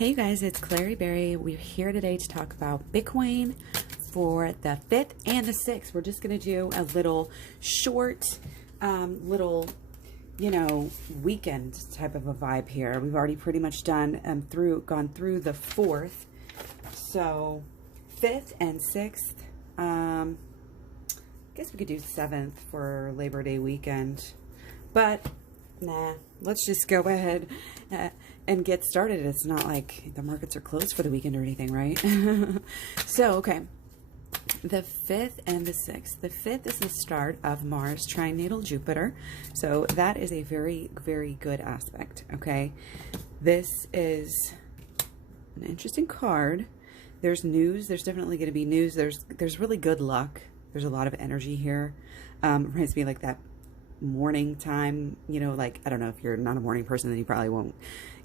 Hey you guys, it's Clary Berry. We're here today to talk about Bitcoin for the 5th and the 6th. We're just going to do a little short, weekend type of a vibe here. We've already pretty much gone through the 4th. So 5th and 6th, I guess we could do 7th for Labor Day weekend, but nah, let's just go ahead and get started. It's not like the markets are closed for the weekend or anything, right? So, okay. The 5th and the 6th. The 5th is the start of Mars trine natal Jupiter. So that is a very, very good aspect, okay? This is an interesting card. There's news. There's definitely going to be news. There's really good luck. There's a lot of energy here. Reminds me like that morning time, like, I don't know, if you're not a morning person, then you probably won't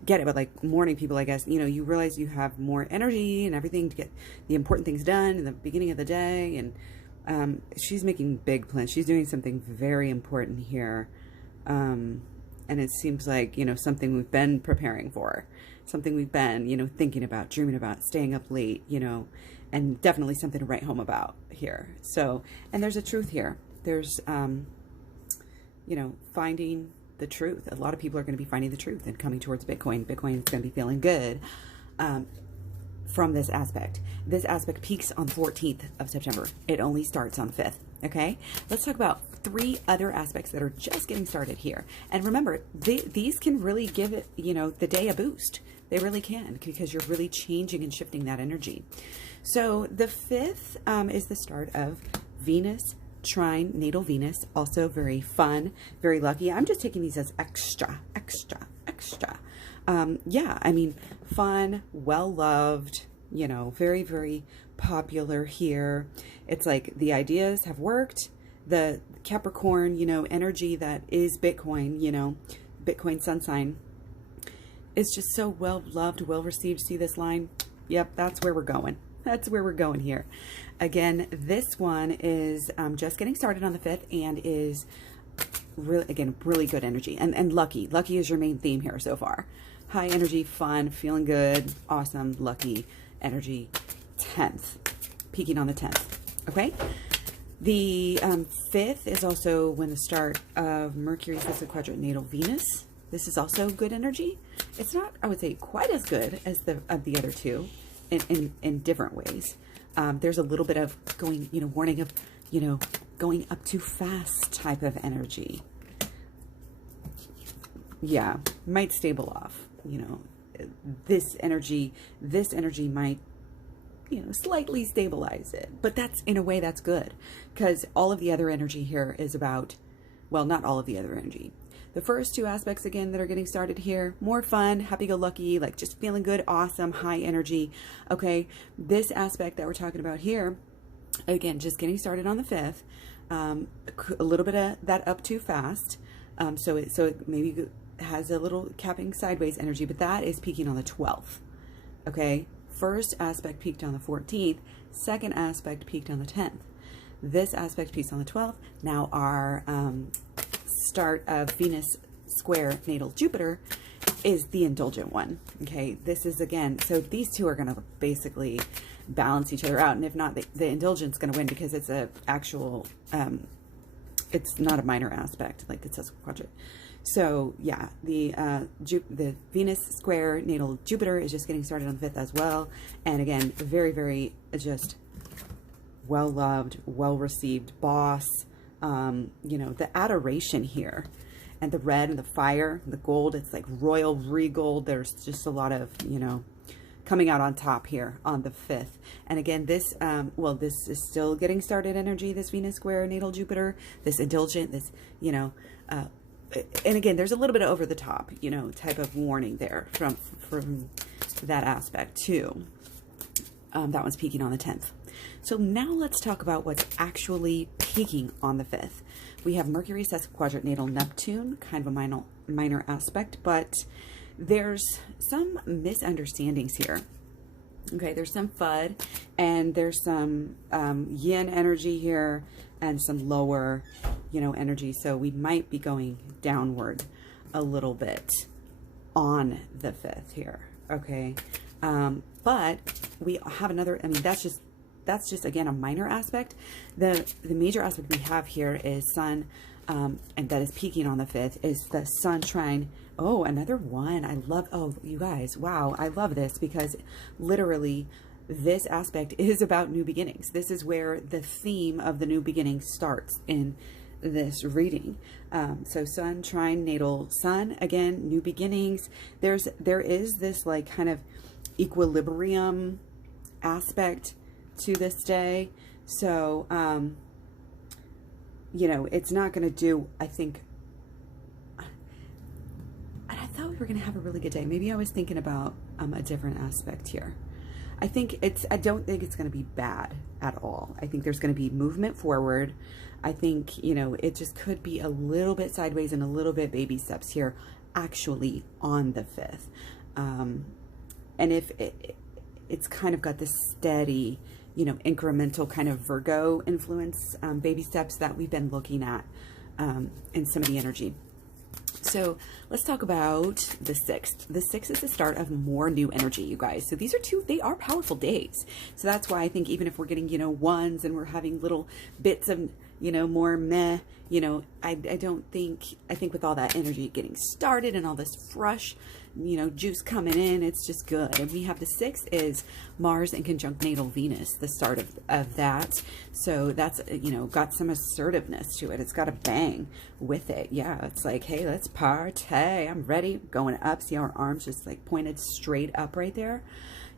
get it, but like morning people, I guess, you realize you have more energy and everything to get the important things done in the beginning of the day. And she's making big plans. She's doing something very important here. And it seems like, something we've been preparing for, something we've been, thinking about, dreaming about, staying up late, and definitely something to write home about here. So, and there's a truth here. There's, finding the truth. A lot of people are going to be finding the truth and coming towards Bitcoin. Bitcoin is going to be feeling good from this aspect. This aspect peaks on the 14th of September. It only starts on the 5th. Okay, let's talk about 3 other aspects that are just getting started here. And remember, these can really give it, the day a boost. They really can, because you're really changing and shifting that energy. So the 5th is the start of Venus trine natal Venus. Also very fun, very lucky. I'm just taking these as extra. Yeah, I mean, fun, well-loved, very, very popular here. It's like the ideas have worked. The Capricorn, energy that is Bitcoin, Bitcoin sun sign, is just so well-loved, well-received. See this line? Yep, that's where we're going. That's where we're going here. Again, this one is just getting started on the 5th and is really, again, really good energy and lucky. Lucky is your main theme here so far. High energy, fun, feeling good, awesome, lucky energy. 10th, peaking on the 10th. Okay. The 5th is also when the start of Mercury sets a quadrant natal Venus. This is also good energy. It's not, I would say, quite as good as the other two. In different ways. There's a little bit of going, warning of, going up too fast type of energy. Yeah, might stable off, this energy might, slightly stabilize it, but that's, in a way, that's good, because all of the other energy here is about, well, not all of the other energy. The first 2 aspects, again, that are getting started here, more fun, happy-go-lucky, like just feeling good, awesome, high energy. Okay, this aspect that we're talking about here, again, just getting started on the 5th, a little bit of that up too fast. So it maybe has a little capping sideways energy, but that is peaking on the 12th. Okay, first aspect peaked on the 14th, second aspect peaked on the 10th. This aspect peaks on the 12th. Now our start of Venus square natal Jupiter is the indulgent one. Okay, this is, again, so these two are going to basically balance each other out, and if not, the indulgent's going to win, because it's a actual it's not a minor aspect like it says quadrant. So yeah, the Venus square natal Jupiter is just getting started on the 5th as well, and again, very, very just well-loved, well-received boss. The adoration here, and the red and the fire and the gold, it's like royal regal. There's just a lot of, coming out on top here on the 5th. And again, this, this is still getting started energy, this Venus square natal Jupiter, this indulgent, this, and again, there's a little bit of over the top, type of warning there from that aspect too. That one's peaking on the 10th. So now let's talk about what's actually peaking on the 5th. We have Mercury sets quadrant natal Neptune, kind of a minor aspect, but there's some misunderstandings here. Okay, there's some FUD, and there's some yin energy here, and some lower, energy. So we might be going downward a little bit on the 5th here. Okay, But we have another, I mean, that's just again, a minor aspect. The major aspect we have here is Sun, and that is peaking on the 5th, is the Sun trine. Oh, another one. I love, oh, you guys, wow. I love this because literally this aspect is about new beginnings. This is where the theme of the new beginning starts in this reading. So Sun trine natal Sun, again, new beginnings. There is this like kind of equilibrium aspect to this day. So, you know, it's not going to do, I think, I thought we were going to have a really good day. Maybe I was thinking about a different aspect here. I don't think it's going to be bad at all. I think there's going to be movement forward. I think, you know, it just could be a little bit sideways and a little bit baby steps here, actually on the 5th. And if it's kind of got this steady, you know, incremental kind of Virgo influence, baby steps that we've been looking at in some of the energy. So let's talk about the 6th. The 6th is the start of more new energy, you guys. So these are they are powerful days. So that's why I think even if we're getting, you know, ones and we're having little bits of, you know, more meh, you know, I think with all that energy getting started and all this fresh, you know, juice coming in, it's just good. And we have the 6th is Mars in conjunct natal Venus, the start of that. So that's, you know, got some assertiveness to it. It's got a bang with it. Yeah, it's like, hey, let's partay. I'm ready. Going up. See how our arms just like pointed straight up right there?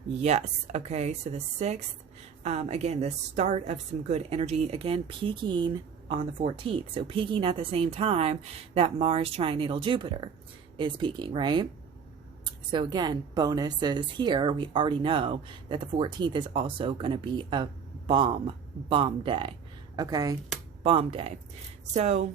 Yes. Okay, so the 6th, again, the start of some good energy. Again, peaking on the 14th. So peaking at the same time that Mars trine natal Jupiter is peaking, right? So again, bonuses here. We already know that the 14th is also going to be a bomb day. Okay, bomb day. So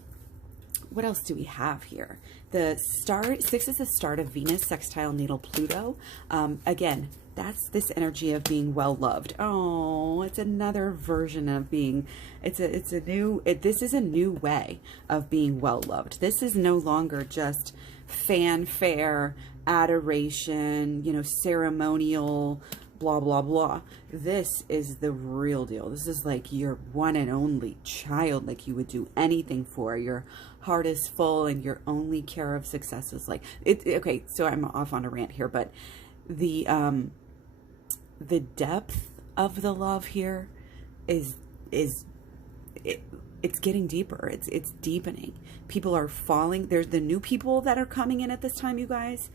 what else do we have here? The 6th is the start of Venus sextile natal Pluto. Again, that's this energy of being well loved. Oh, it's another version of being, this is a new way of being well loved. This is no longer just fanfare, adoration, you know, ceremonial, blah, blah, blah. This is the real deal. This is like your one and only child, like you would do anything for. Your heart is full and your only care of success is like, okay, so I'm off on a rant here, but the depth of the love here is it's getting deeper. It's deepening. People are falling. There's the new people that are coming in at this time, you guys,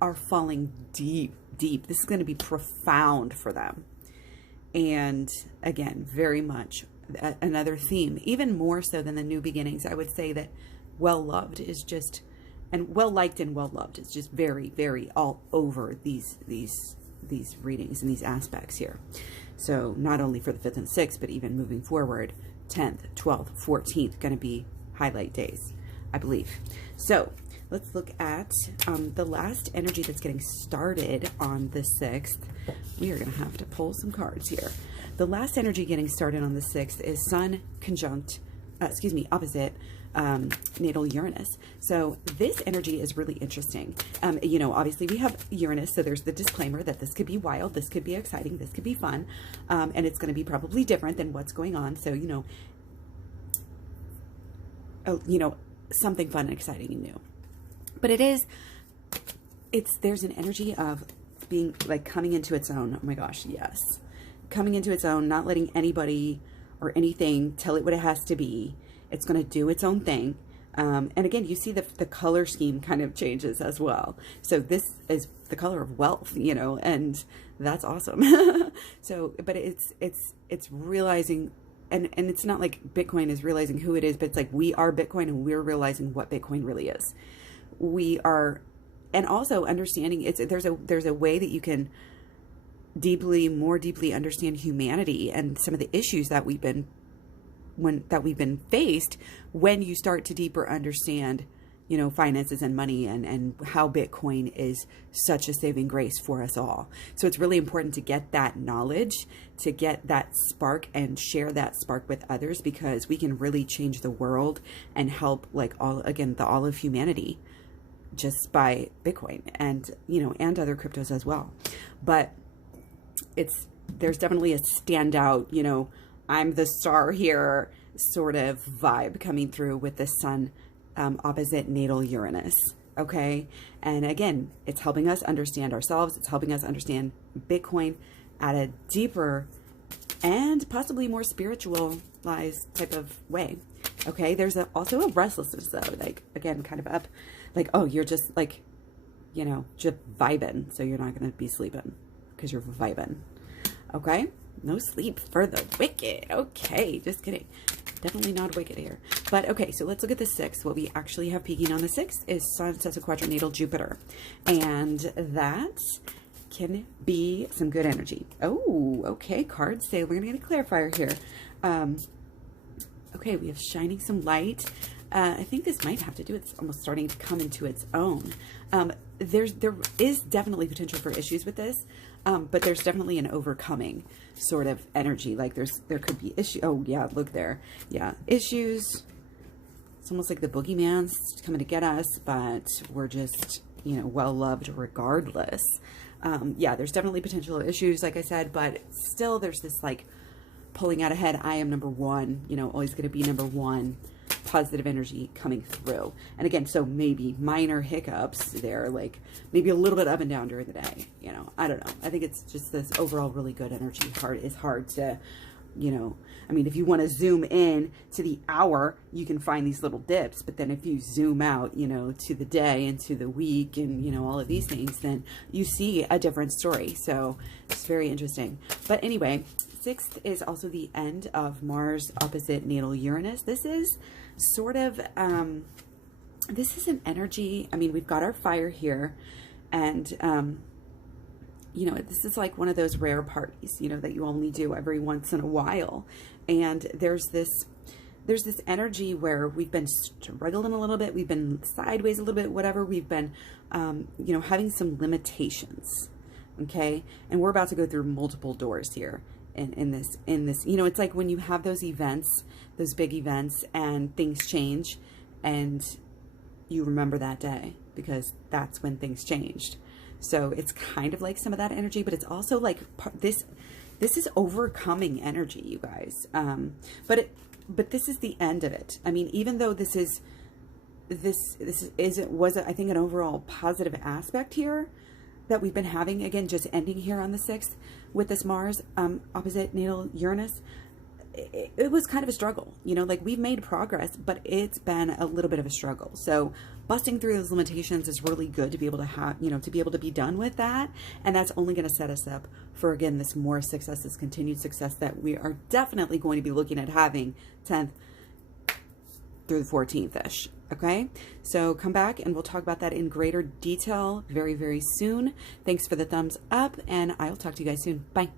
are falling deep. This is going to be profound for them. And again, very much another theme, even more so than the new beginnings. I would say that well-loved is just, and well-liked and well-loved is just very, very all over these readings and these aspects here. So not only for the 5th and 6th, but even moving forward, 10th, 12th, 14th, going to be highlight days, I believe. So let's look at the last energy that's getting started on the 6th. We are going to have to pull some cards here. The last energy getting started on the 6th is Sun conjunct, opposite natal Uranus. So this energy is really interesting. You know, obviously we have Uranus, so there's the disclaimer that this could be wild, this could be exciting, this could be fun, and it's going to be probably different than what's going on. So, you know, something fun and exciting and new. But there's an energy of being like coming into its own. Oh my gosh, yes. Coming into its own, not letting anybody or anything tell it what it has to be. It's going to do its own thing. And again, you see the color scheme kind of changes as well. So this is the color of wealth, you know, and that's awesome. So, but it's realizing, and it's not like Bitcoin is realizing who it is, but it's like we are Bitcoin and we're realizing what Bitcoin really is. We are, and also understanding there's a way that you can more deeply understand humanity and some of the issues that we've been faced when you start to deeper understand, you know, finances and money and how Bitcoin is such a saving grace for us all. So it's really important to get that knowledge, to get that spark and share that spark with others, because we can really change the world and help like all of humanity just by Bitcoin and, you know, and other cryptos as well. But there's definitely a standout, you know, I'm the star here sort of vibe coming through with the sun opposite natal Uranus. Okay. And again, it's helping us understand ourselves. It's helping us understand Bitcoin at a deeper and possibly more spiritualized type of way. Okay. There's also a restlessness though, like again, kind of up, like, oh, you're just like, you know, just vibing. So you're not going to be sleeping because you're vibing. Okay. No sleep for the wicked. Okay. Just kidding. Definitely not wicked here. But okay, so let's look at the 6th. What we actually have peaking on the 6th is Sun sets a quadrant natal Jupiter. And that can be some good energy. Oh, okay. Cards say we're going to get a clarifier here. Okay, we have shining some light. I think this might have to do with it's almost starting to come into its own. There is definitely potential for issues with this, but there's definitely an overcoming sort of energy. Like there could be issue. Oh yeah, look there. Yeah, issues. It's almost like the boogeyman's coming to get us, but we're just, you know, well loved regardless. Yeah, there's definitely potential issues, like I said, but still there's this like pulling out ahead. I am number one. You know, always going to be number one. Positive energy coming through. And again, so maybe minor hiccups there, like maybe a little bit up and down during the day, you know, I don't know. I think it's just this overall really good energy. It's hard to, you know, I mean, if you want to zoom in to the hour, you can find these little dips, but then if you zoom out, you know, to the day and to the week and, you know, all of these things, then you see a different story. So it's very interesting. But anyway, 6th is also the end of Mars opposite natal Uranus. This is sort of, this is an energy. I mean, we've got our fire here and, you know, this is like one of those rare parties, you know, that you only do every once in a while. And there's this energy where we've been struggling a little bit. We've been sideways a little bit, whatever. We've been, you know, having some limitations. Okay. And we're about to go through multiple doors here. In this, you know, it's like when you have those events, those big events, and things change, and you remember that day because that's when things changed. So it's kind of like some of that energy, but it's also like this is overcoming energy, you guys. But this is the end of it. I mean, even though this was I think an overall positive aspect here that we've been having, again, just ending here on the 6th with this Mars opposite natal Uranus, it was kind of a struggle, you know, like we've made progress, but it's been a little bit of a struggle. So busting through those limitations is really good to be able to have, you know, to be able to be done with that. And that's only going to set us up for, again, this more success, this continued success that we are definitely going to be looking at having 10th through the 14th-ish. Okay, so come back and we'll talk about that in greater detail very, very soon. Thanks for the thumbs up, and I'll talk to you guys soon. Bye.